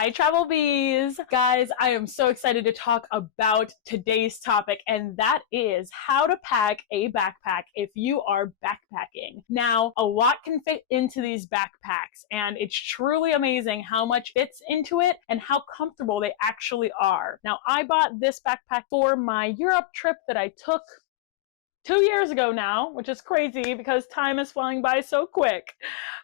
Hi, Travel Bees! Guys, I am so excited to talk about today's topic, and that is how to pack a backpack if you are backpacking. Now, a lot can fit into these backpacks, and it's truly amazing how much fits into it and how comfortable they actually are. Now, I bought this backpack for my Europe trip that I took 2 years ago now, which is crazy because time is flying by so quick.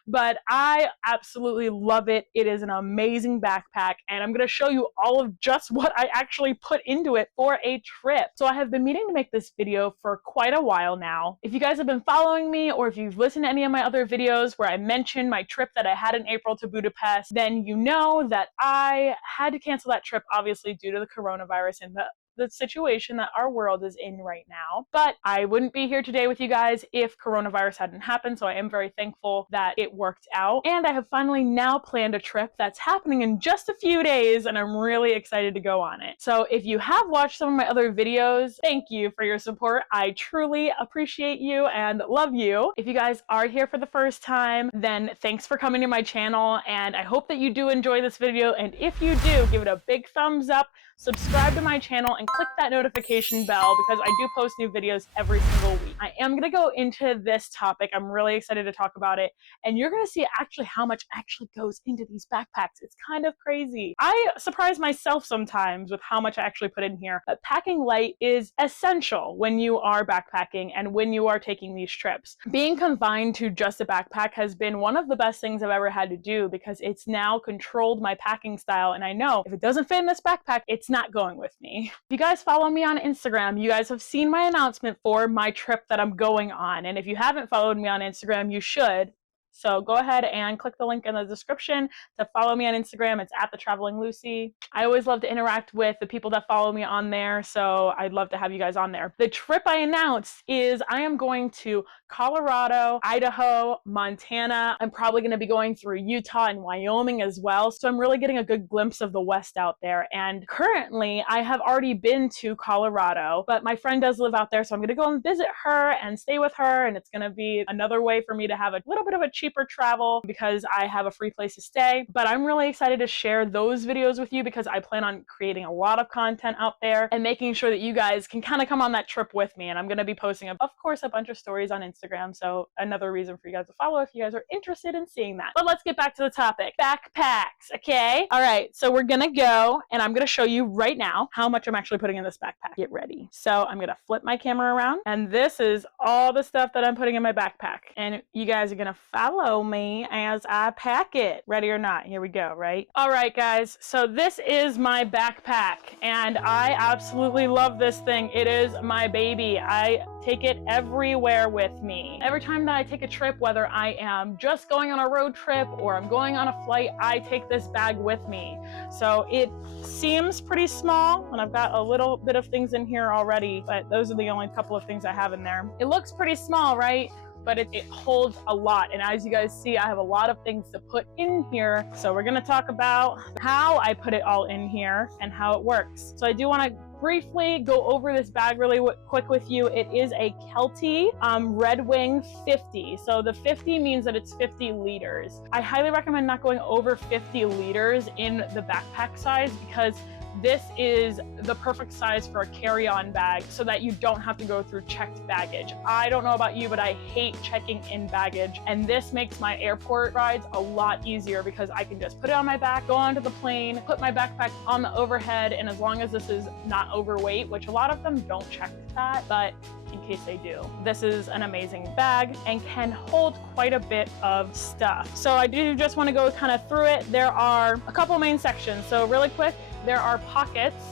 But I absolutely love it. It is an amazing backpack, and I'm going to show you all of just what I actually put into it for a trip. So I have been meaning to make this video for quite a while now. If you guys have been following me, or if you've listened to any of my other videos where I mentioned my trip that I had in April to Budapest, then you know that I had to cancel that trip, obviously due to the coronavirus and the situation that our world is in right now. But I wouldn't be here today with you guys if coronavirus hadn't happened, so I am very thankful that it worked out. And I have finally now planned a trip that's happening in just a few days, and I'm really excited to go on it. So if you have watched some of my other videos, thank you for your support. I truly appreciate you and love you. If you guys are here for the first time, then thanks for coming to my channel, and I hope that you do enjoy this video, and if you do, give it a big thumbs up, subscribe to my channel, and click that notification bell because I do post new videos every single week. I am going to go into this topic. I'm really excited to talk about it, and you're going to see actually how much actually goes into these backpacks. It's kind of crazy. I surprise myself sometimes with how much I actually put in here, but packing light is essential when you are backpacking and when you are taking these trips. Being confined to just a backpack has been one of the best things I've ever had to do because it's now controlled my packing style, and I know if it doesn't fit in this backpack, it's not going with me. If you guys follow me on Instagram, you guys have seen my announcement for my trip that I'm going on. And if you haven't followed me on Instagram, you should. So go ahead and click the link in the description to follow me on Instagram. It's at The Traveling Lucy. I always love to interact with the people that follow me on there, so I'd love to have you guys on there. The trip I announced is I am going to Colorado, Idaho, Montana. I'm probably going to be going through Utah and Wyoming as well. So I'm really getting a good glimpse of the West out there. And currently I have already been to Colorado, but my friend does live out there. So I'm going to go and visit her and stay with her. And it's going to be another way for me to have a little bit of a cheaper travel because I have a free place to stay. But I'm really excited to share those videos with you because I plan on creating a lot of content out there and making sure that you guys can kind of come on that trip with me. And I'm going to be posting, of course, a bunch of stories on Instagram, so another reason for you guys to follow if you guys are interested in seeing that. But let's get back to the topic. Backpacks, okay? All right, so we're gonna go, and I'm gonna show you right now how much I'm actually putting in this backpack. Get ready. So I'm gonna flip my camera around, and this is all the stuff that I'm putting in my backpack. And you guys are gonna follow me as I pack it. Ready or not, here we go, right? All right, guys, so this is my backpack, and I absolutely love this thing. It is my baby. I take it everywhere with me. Every time that I take a trip, whether I am just going on a road trip or I'm going on a flight, I take this bag with me. So it seems pretty small, and I've got a little bit of things in here already, but those are the only couple of things I have in there. It looks pretty small, right? But it holds a lot. And as you guys see, I have a lot of things to put in here. So we're gonna talk about how I put it all in here and how it works. So I do wanna briefly go over this bag really quick with you. It is a Kelty Red Wing 50. So the 50 means that it's 50 liters. I highly recommend not going over 50 liters in the backpack size because this is the perfect size for a carry-on bag so that you don't have to go through checked baggage. I don't know about you, but I hate checking in baggage, and this makes my airport rides a lot easier because I can just put it on my back, go onto the plane, put my backpack on the overhead, and as long as this is not overweight, which a lot of them don't check that, but in case they do. This is an amazing bag and can hold quite a bit of stuff. So I do just want to go kind of through it. There are a couple main sections. So really quick, there are pockets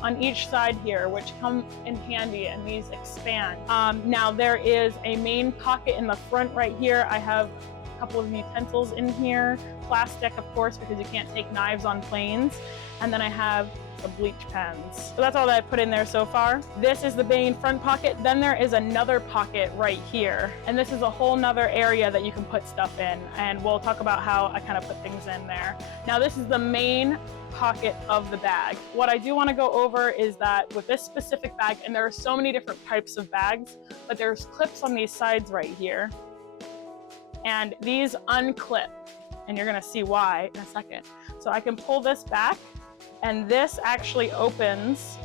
on each side here, which come in handy, and these expand. Now there is a main pocket in the front right here. I have a couple of utensils in here, plastic of course, because you can't take knives on planes. And then I have the bleach pens. So that's all that I put in there so far. This is the main front pocket. Then there is another pocket right here. And this is a whole nother area that you can put stuff in. And we'll talk about how I kind of put things in there. Now this is the main pocket of the bag. What I do want to go over is that with this specific bag, and there are so many different types of bags, but there's clips on these sides right here. And these unclip, and you're gonna see why in a second. So I can pull this back, and this actually opens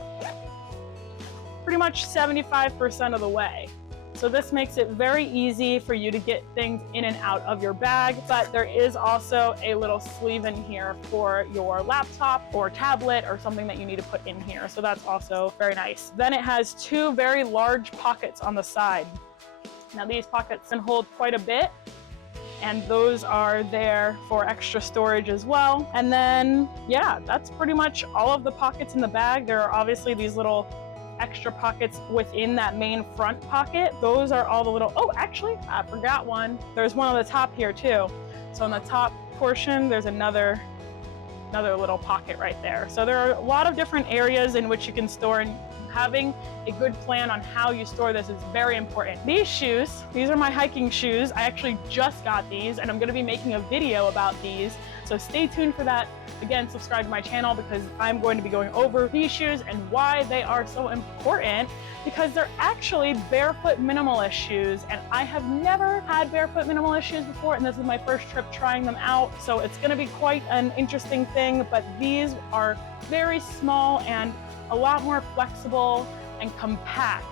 pretty much 75% of the way. So this makes it very easy for you to get things in and out of your bag, but there is also a little sleeve in here for your laptop or tablet or something that you need to put in here. So that's also very nice. Then it has two very large pockets on the side. Now these pockets can hold quite a bit, and those are there for extra storage as well. And then, yeah, that's pretty much all of the pockets in the bag. There are obviously these little extra pockets within that main front pocket. Those are all the little, oh, actually, I forgot one. There's one on the top here too. So on the top portion, there's another little pocket right there. So there are a lot of different areas in which you can store, and having a good plan on how you store this is very important. These shoes, these are my hiking shoes. I actually just got these, and I'm gonna be making a video about these. So stay tuned for that. Again, subscribe to my channel because I'm going to be going over these shoes and why they are so important, because they're actually barefoot minimalist shoes, and I have never had barefoot minimalist shoes before, and this is my first trip trying them out. So it's gonna be quite an interesting thing, but these are very small and a lot more flexible and compact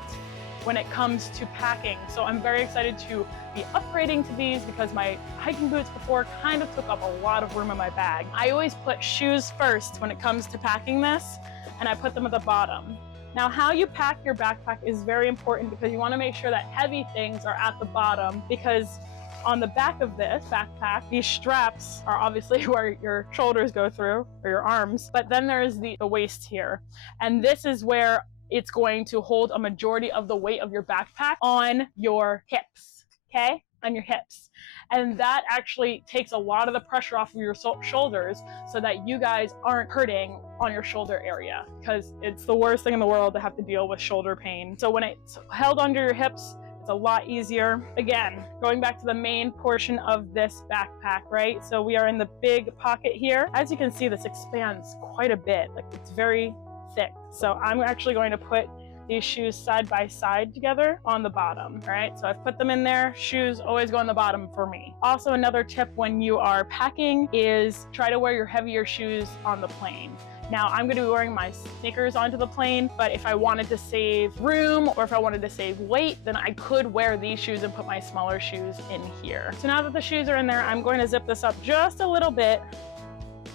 when it comes to packing. So I'm very excited to be upgrading to these because my hiking boots before kind of took up a lot of room in my bag. I always put shoes first when it comes to packing this, and I put them at the bottom. Now, how you pack your backpack is very important because you want to make sure that heavy things are at the bottom, because on the back of this backpack, these straps are obviously where your shoulders go through, or your arms, but then there's the waist here. And this is where it's going to hold a majority of the weight of your backpack on your hips, okay? On your hips. And that actually takes a lot of the pressure off of your shoulders so that you guys aren't hurting on your shoulder area, because it's the worst thing in the world to have to deal with shoulder pain. So when it's held under your hips, it's a lot easier. Again, going back to the main portion of this backpack, right? So we are in the big pocket here. As you can see, this expands quite a bit. Like, it's very thick. So I'm actually going to put these shoes side by side together on the bottom, right? So I've put them in there. Shoes always go on the bottom for me. Also, another tip when you are packing is try to wear your heavier shoes on the plane. Now, I'm gonna be wearing my sneakers onto the plane, but if I wanted to save room or if I wanted to save weight, then I could wear these shoes and put my smaller shoes in here. So now that the shoes are in there, I'm going to zip this up just a little bit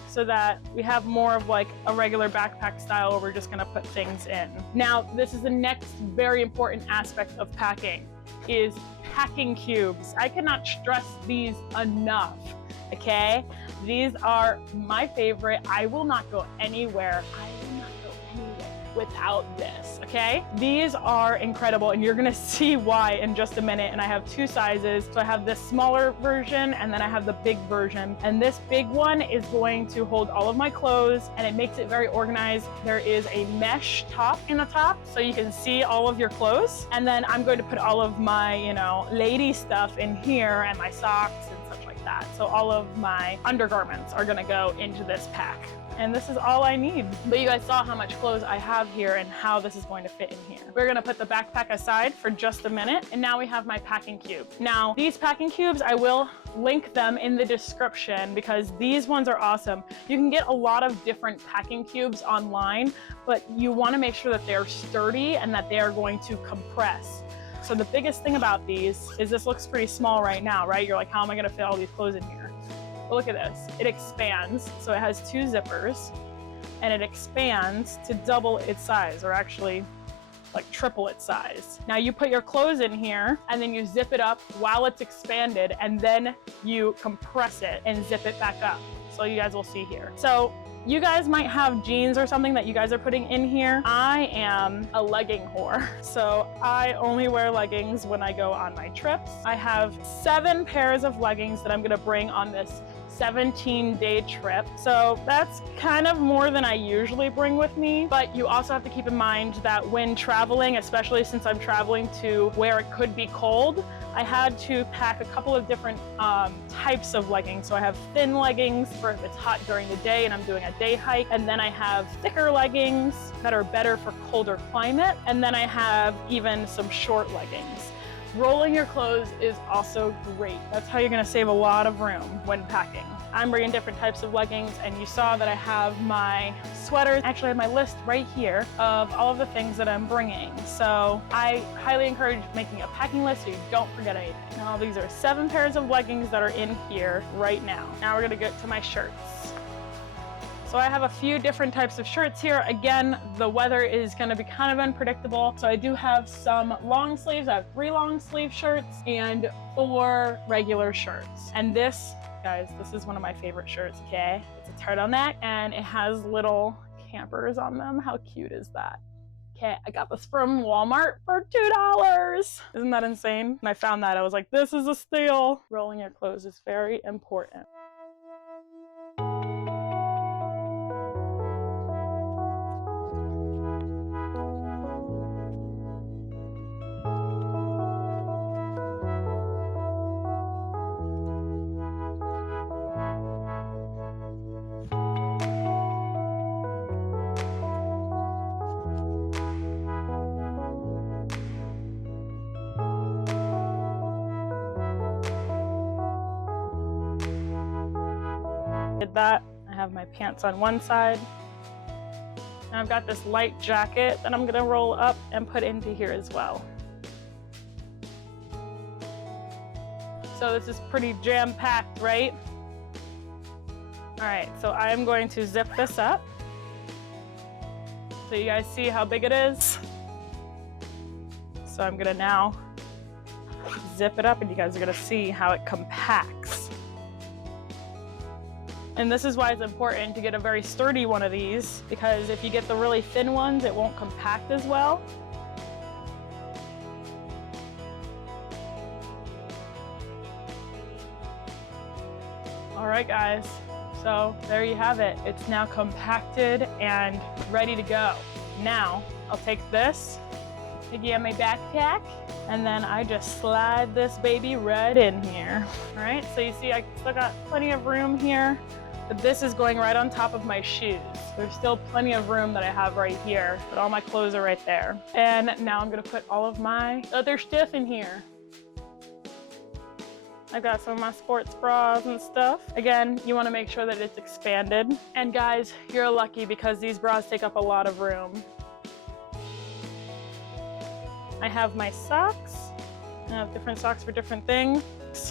so that we have more of like a regular backpack style where we're just gonna put things in. Now, this is the next very important aspect of packing, is packing cubes. I cannot stress these enough, okay? These are my favorite. I will not go anywhere. Without this, okay? These are incredible, and you're gonna see why in just a minute. And I have two sizes. So I have this smaller version, and then I have the big version. And this big one is going to hold all of my clothes, and it makes it very organized. There is a mesh top in the top, so you can see all of your clothes. And then I'm going to put all of my, lady stuff in here, and my socks and such like that. So all of my undergarments are gonna go into this pack. And this is all I need. But you guys saw how much clothes I have here and how this is going to fit in here. We're gonna put the backpack aside for just a minute, and now we have my packing cube. Now, these packing cubes, I will link them in the description because these ones are awesome. You can get a lot of different packing cubes online, but you wanna make sure that they're sturdy and that they are going to compress. So the biggest thing about these is this looks pretty small right now, right? You're like, how am I gonna fit all these clothes in here? But look at this, it expands. So it has two zippers, and it expands to double its size, or actually like triple its size. Now you put your clothes in here, and then you zip it up while it's expanded, and then you compress it and zip it back up. So you guys will see here. So you guys might have jeans or something that you guys are putting in here. I am a legging whore. So I only wear leggings when I go on my trips. I have 7 pairs of leggings that I'm gonna bring on this 17-day trip. So that's kind of more than I usually bring with me. But you also have to keep in mind that when traveling, especially since I'm traveling to where it could be cold, I had to pack a couple of different types of leggings. So I have thin leggings for if it's hot during the day and I'm doing a day hike. And then I have thicker leggings that are better for colder climate. And then I have even some short leggings. Rolling your clothes is also great. That's how you're gonna save a lot of room when packing. I'm bringing different types of leggings, and you saw that I have my sweaters. Actually, I have my list right here of all of the things that I'm bringing. So I highly encourage making a packing list so you don't forget anything. Now these are 7 pairs of leggings that are in here right now. Now we're gonna get to my shirts. So I have a few different types of shirts here. Again, the weather is gonna be kind of unpredictable. So I do have some long sleeves. I have 3 long sleeve shirts and 4 regular shirts. And this, guys, this is one of my favorite shirts, okay? It's a turtleneck and it has little campers on them. How cute is that? Okay, I got this from Walmart for $2. Isn't that insane? When I found that, I was like, this is a steal. Rolling your clothes is very important. Did that. I have my pants on one side. And I've got this light jacket that I'm gonna roll up and put into here as well. So this is pretty jam-packed, right? All right, so I am going to zip this up so you guys see how big it is. So I'm gonna now zip it up and you guys are gonna see how it compacts. And this is why it's important to get a very sturdy one of these, because if you get the really thin ones, it won't compact as well. All right, guys, so there you have it. It's now compacted and ready to go. Now, I'll take this, again, my backpack, and then I just slide this baby right in here. All right, so you see I still got plenty of room here, but this is going right on top of my shoes. There's still plenty of room that I have right here, but all my clothes are right there. And now I'm gonna put all of my other stuff in here. I've got some of my sports bras and stuff. Again, you wanna make sure that it's expanded. And guys, you're lucky because these bras take up a lot of room. I have my socks. I have different socks for different things.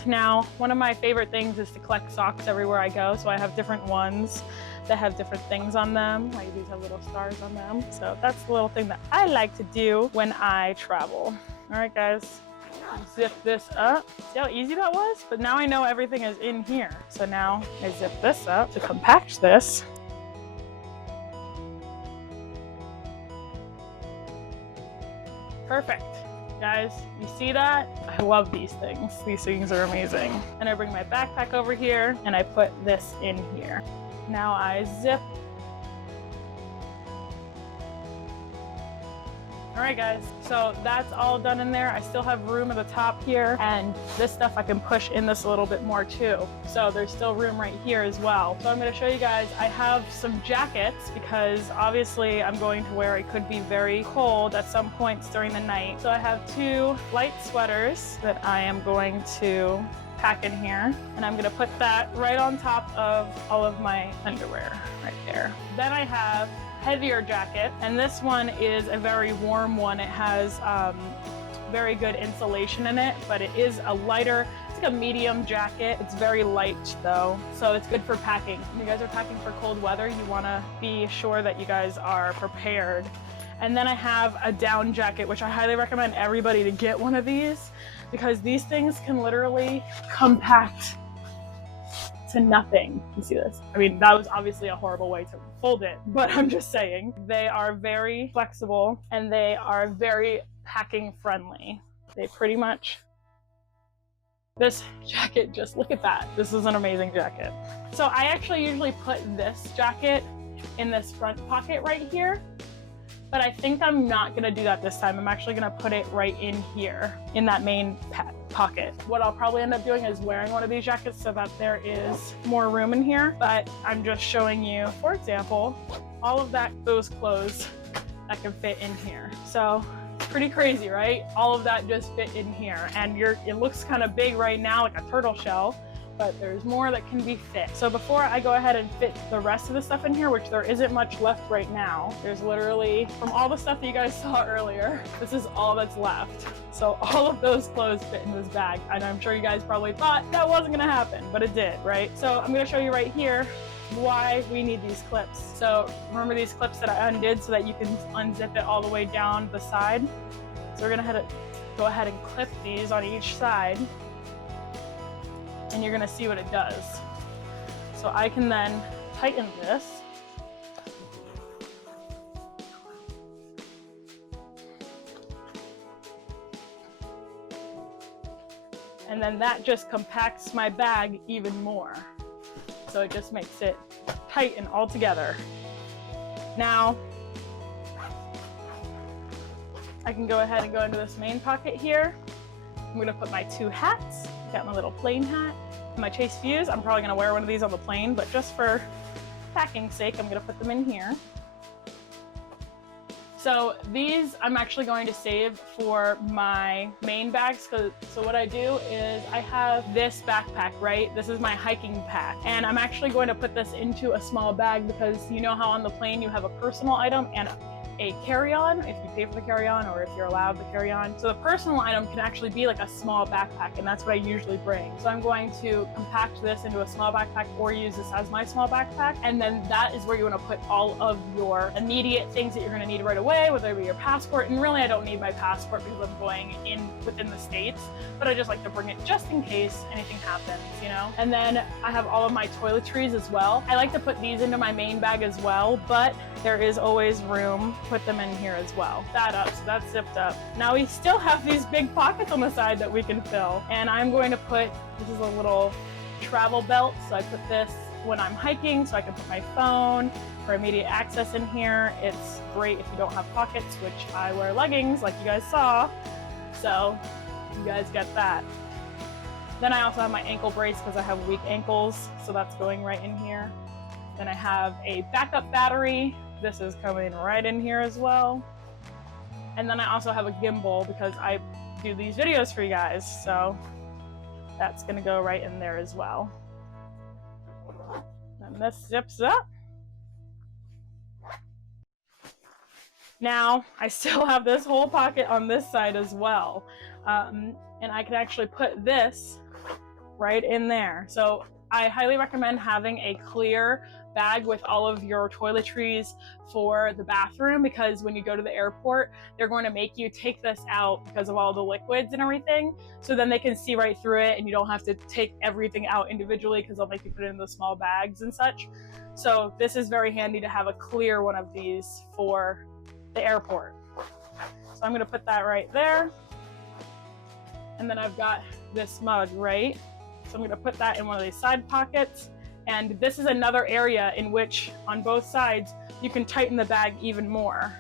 Now, one of my favorite things is to collect socks everywhere I go. So I have different ones that have different things on them. Like these have little stars on them. So that's the little thing that I like to do when I travel. All right, guys, zip this up. See how easy that was? But now I know everything is in here. So now I zip this up to compact this. Perfect. Guys, you see that? I love these things. These things are amazing. And I bring my backpack over here and I put this in here. Now I zip. All right, guys, so that's all done in there. I still have room at the top here, and this stuff I can push in this a little bit more too. So there's still room right here as well. So I'm gonna show you guys, I have some jackets because obviously I'm going to where it could be very cold at some points during the night. So I have 2 light sweaters that I am going to pack in here, and I'm gonna put that right on top of all of my underwear right there. Then I have heavier jacket, and this one is a very warm one. It has very good insulation in it, but it is a lighter, it's like a medium jacket. It's very light though, so it's good for packing. When you guys are packing for cold weather, you wanna be sure that you guys are prepared. And then I have a down jacket, which I highly recommend everybody to get one of these, because these things can literally compact to nothing. You see this? I mean, that was obviously a horrible way to fold it, but I'm just saying they are very flexible and they are very packing friendly. They pretty much, this jacket, just look at that. This is an amazing jacket. So I actually usually put this jacket in this front pocket right here, but I think I'm not gonna do that this time. I'm actually gonna put it right in here in that main pocket. What I'll probably end up doing is wearing one of these jackets so that there is more room in here, but I'm just showing you, for example, all of those clothes that can fit in here. So it's pretty crazy, right? All of that just fit in here, and it looks kind of big right now, like a turtle shell, but there's more that can be fit. So before I go ahead and fit the rest of the stuff in here, which there isn't much left right now, there's literally, from all the stuff that you guys saw earlier, this is all that's left. So all of those clothes fit in this bag, and I'm sure you guys probably thought that wasn't gonna happen, but it did, right? So I'm gonna show you right here why we need these clips. So remember these clips that I undid so that you can unzip it all the way down the side? So we're gonna go ahead and clip these on each side, and you're gonna see what it does. So I can then tighten this. And then that just compacts my bag even more. So it just makes it tight and all together. Now, I can go ahead and go into this main pocket here. I'm gonna put my 2 hats. Got my little plane hat. My Chase Fuse, I'm probably gonna wear one of these on the plane, but just for packing's sake, I'm gonna put them in here. So these I'm actually going to save for my main bags. So what I do is I have this backpack, right? This is my hiking pack. And I'm actually going to put this into a small bag because you know how on the plane you have a personal item and a carry-on, if you pay for the carry-on or if you're allowed the carry-on. So the personal item can actually be like a small backpack, and that's what I usually bring. So I'm going to compact this into a small backpack or use this as my small backpack. And then that is where you want to put all of your immediate things that you're going to need right away, whether it be your passport. And really I don't need my passport because I'm going within the States, but I just like to bring it just in case anything happens, you know? And then I have all of my toiletries as well. I like to put these into my main bag as well, but there is always room. Put them in here as well. That up, so that's zipped up. Now we still have these big pockets on the side that we can fill. And I'm going to put, this is a little travel belt. So I put this when I'm hiking so I can put my phone for immediate access in here. It's great if you don't have pockets, which I wear leggings like you guys saw. So you guys get that. Then I also have my ankle brace because I have weak ankles. So that's going right in here. Then I have a backup battery. This is coming right in here as well. And then I also have a gimbal because I do these videos for you guys. So that's gonna go right in there as well. And this zips up. Now I still have this whole pocket on this side as well. And I can actually put this right in there. So I highly recommend having a clear bag with all of your toiletries for the bathroom, because when you go to the airport, they're going to make you take this out because of all the liquids and everything. So then they can see right through it and you don't have to take everything out individually because they'll make you put it in the small bags and such. So this is very handy to have a clear one of these for the airport. So I'm gonna put that right there. And then I've got this mug, right? So I'm gonna put that in one of these side pockets. And this is another area in which on both sides, you can tighten the bag even more.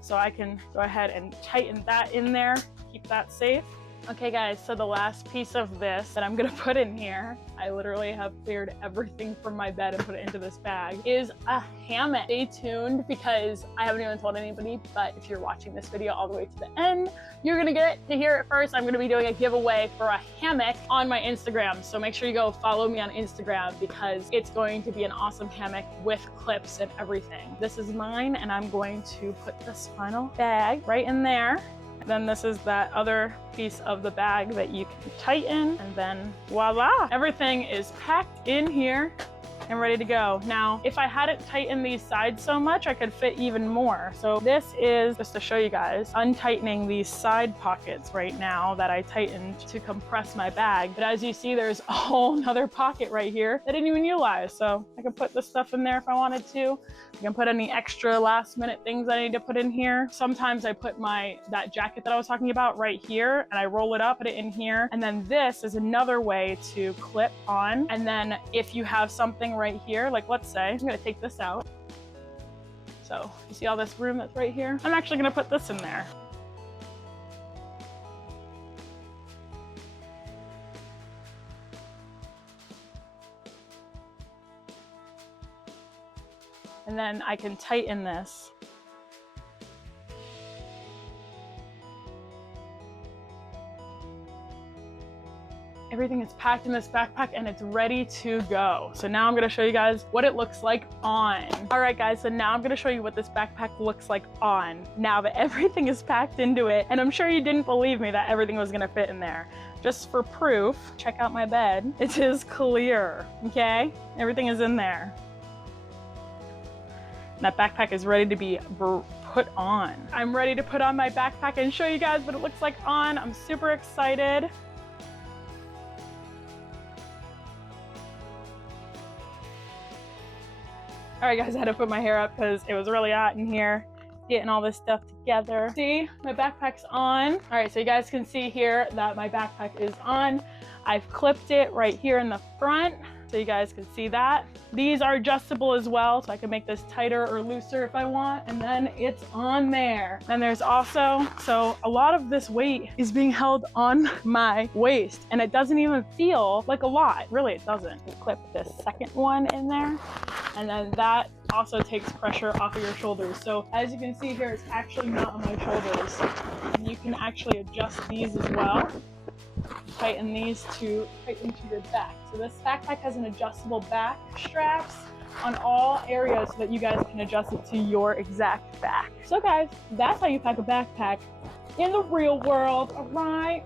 So I can go ahead and tighten that in there, keep that safe. Okay guys, so the last piece of this that I'm gonna put in here, I literally have cleared everything from my bed and put it into this bag, is a hammock. Stay tuned because I haven't even told anybody, but if you're watching this video all the way to the end, you're gonna get to hear it first. I'm gonna be doing a giveaway for a hammock on my Instagram. So make sure you go follow me on Instagram because it's going to be an awesome hammock with clips and everything. This is mine and I'm going to put this final bag right in there. Then this is that other piece of the bag that you can tighten, and then voila! Everything is packed in here and ready to go. Now, if I hadn't tightened these sides so much, I could fit even more. So this is, just to show you guys, untightening these side pockets right now that I tightened to compress my bag. But as you see, there's a whole nother pocket right here I didn't even utilize. So I can put this stuff in there if I wanted to. I can put any extra last minute things I need to put in here. Sometimes I put that jacket that I was talking about right here and I roll it up, put it in here. And then this is another way to clip on. And then if you have something right here, like let's say, I'm gonna take this out. So you see all this room that's right here? I'm actually gonna put this in there. And then I can tighten this. If everything is packed in this backpack and it's ready to go. So now I'm gonna show you guys what it looks like on. All right guys, so now I'm gonna show you what this backpack looks like on. Now that everything is packed into it, and I'm sure you didn't believe me that everything was gonna fit in there. Just for proof, check out my bed. It is clear, okay? Everything is in there. And that backpack is ready to be put on. I'm ready to put on my backpack and show you guys what it looks like on. I'm super excited. All right guys, I had to put my hair up because it was really hot in here, getting all this stuff together. See, my backpack's on. All right, so you guys can see here that my backpack is on. I've clipped it right here in the front, so you guys can see that. These are adjustable as well, so I can make this tighter or looser if I want, and then it's on there. And there's also, so a lot of this weight is being held on my waist, and it doesn't even feel like a lot. Really, it doesn't. You clip this second one in there, and then that also takes pressure off of your shoulders. So as you can see here, it's actually not on my shoulders. And you can actually adjust these as well. Tighten these to tighten to your back. So this backpack has an adjustable back straps on all areas so that you guys can adjust it to your exact back. So guys, that's how you pack a backpack in the real world. Right?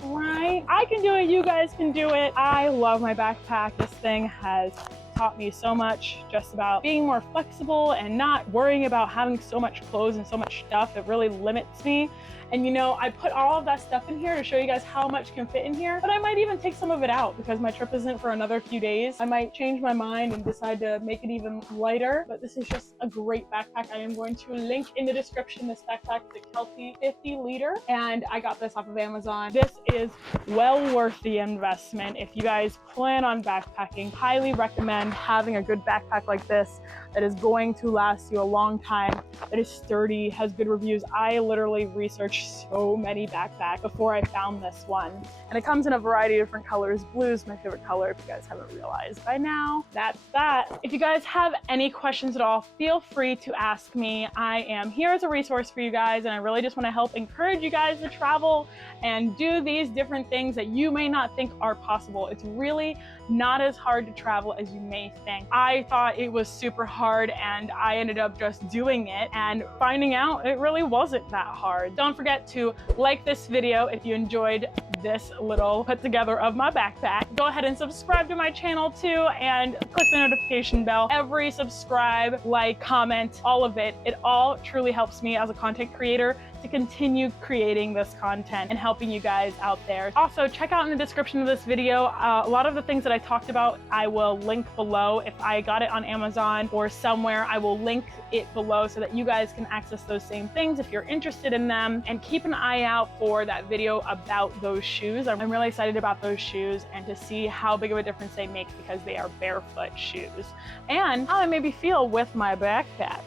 I can do it, you guys can do it. I love my backpack. This thing has taught me so much just about being more flexible and not worrying about having so much clothes and so much stuff. It really limits me. And you know, I put all of that stuff in here to show you guys how much can fit in here, but I might even take some of it out because my trip isn't for another few days. I might change my mind and decide to make it even lighter, but this is just a great backpack. I am going to link in the description this backpack, the Kelty 50 liter, and I got this off of Amazon. This is well worth the investment. If you guys plan on backpacking, highly recommend having a good backpack like this that is going to last you a long time, that is sturdy, has good reviews. I literally researched so many backpacks before I found this one. And it comes in a variety of different colors. Blue is my favorite color, if you guys haven't realized by now. That's that. If you guys have any questions at all, feel free to ask me. I am here as a resource for you guys, and I really just want to help encourage you guys to travel and do these different things that you may not think are possible. It's really not as hard to travel as you may think. I thought it was super hard, and I ended up just doing it and finding out it really wasn't that hard. Don't forget to like this video if you enjoyed this little put together of my backpack. Go ahead and subscribe to my channel too, and click the notification bell. Every subscribe, like, comment, all of it, it all truly helps me as a content creator to continue creating this content and helping you guys out there. Also, check out in the description of this video, a lot of the things that I talked about, I will link below. If I got it on Amazon or somewhere, I will link it below so that you guys can access those same things if you're interested in them. And keep an eye out for that video about those shoes. I'm really excited about those shoes and to see how big of a difference they make because they are barefoot shoes. And how I maybe feel with my backpack.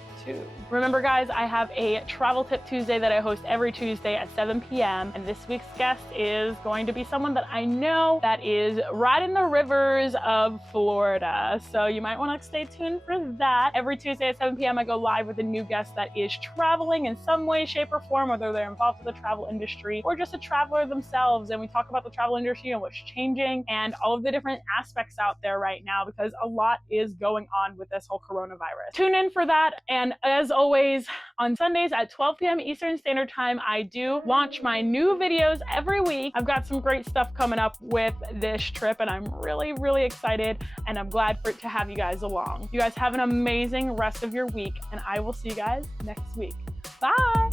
Remember guys, I have a Travel Tip Tuesday that I host every Tuesday at 7 p.m. and this week's guest is going to be someone that I know that is riding the rivers of Florida. So you might want to stay tuned for that. Every Tuesday at 7 p.m. I go live with a new guest that is traveling in some way, shape, or form, whether they're involved with the travel industry or just a traveler themselves. And we talk about the travel industry and what's changing and all of the different aspects out there right now because a lot is going on with this whole coronavirus. Tune in for that, and as always, on Sundays at 12 p.m. Eastern Standard Time, I do launch my new videos every week. I've got some great stuff coming up with this trip, and I'm really, really excited, and I'm glad to have you guys along. You guys have an amazing rest of your week, and I will see you guys next week. Bye!